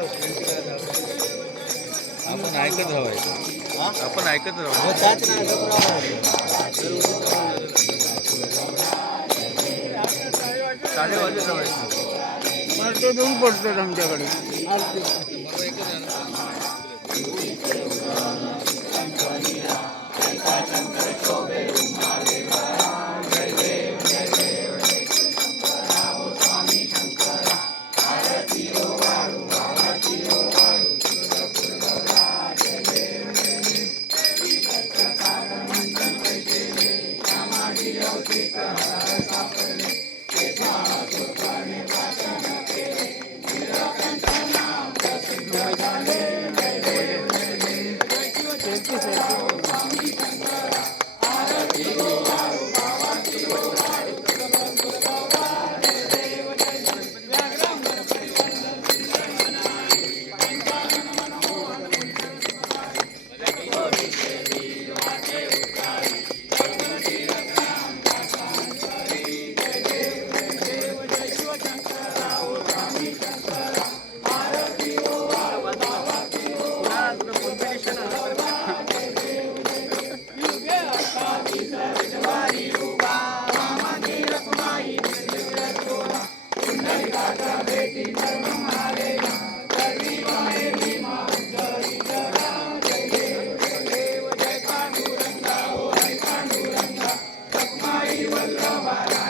आपण ऐकत राहू आपण ऐकत राहू मग साडे वाजता मला ते देऊन पडतोय आमच्याकडे fire.